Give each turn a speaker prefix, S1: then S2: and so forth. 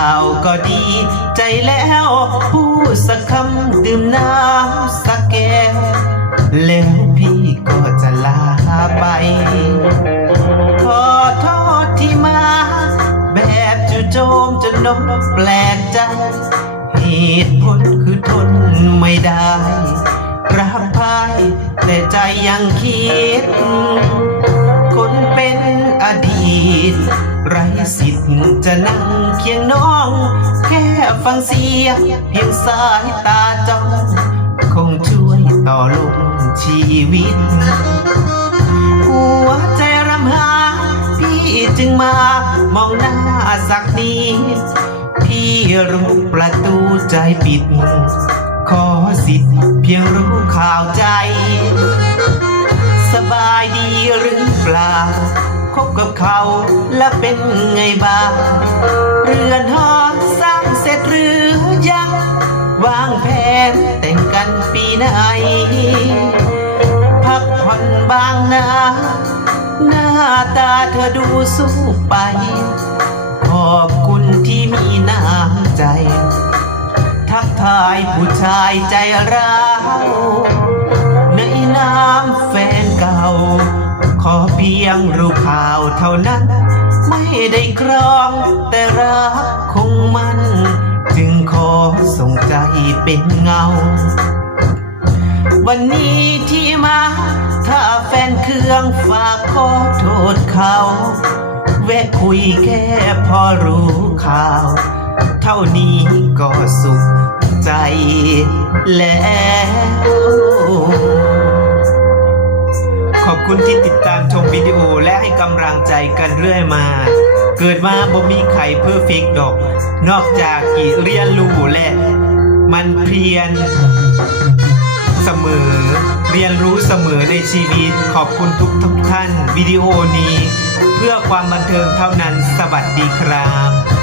S1: ล่าก็ดี ใจแล้วพูดสักคำดื่มน้ำสักแก้วแล้วพี่ก็จะลาไป ขอโทษที่มา แบบจู่โจมจนนกแปลกใจเหตุผลคือทนไม่ได้รักไปแต่ใจยังคิด จะนั่งเคียงน้อง แค่ฟังเสียงเพียงสายตาจ้องคงช่วยต่อลมชีวิต หัวใจรำหา พี่จึงมามองหน้าสักนิดพี่รู้ประตูใจปิด ขอสิทธิ์เพียงรู้ข่าวใจ และเป็นไงบ้าง เรือนหอสร้างเสร็จหรือยัง วางแผนแต่งกันปีไหน พักผ่อนบ้างนาหน้าตาเธอดูสู้ไป ขอบคุณที่มีน้ำใจ ทักทายผู้ชายใจร้าวในน้ำแฟนเก่าขอเพียงรู้ข่าวเท่านั้น ไม่ได้ครอง แต่รักคงมัน จึงขอส่งใจเป็นเงา วันนี้ที่มา ถ้าแฟนเครื่องฝากขอโทษเขา แวะคุยแค่พอรู้ข่าว เท่านี้ก็สุขใจแล้ว คุณที่ติดตามชมวิดีโอและให้กำลังใจกันเรื่อยมา เกิดมาบ่มีใครเพอร์เฟกดอก นอกจากกี่เรียนรู้และมันเพียรเสมอ เรียนรู้เสมอในชีวิต ขอบคุณทุกทุกท่านวิดีโอนี้ เพื่อความบันเทิงเท่านั้นสวัสดีครับ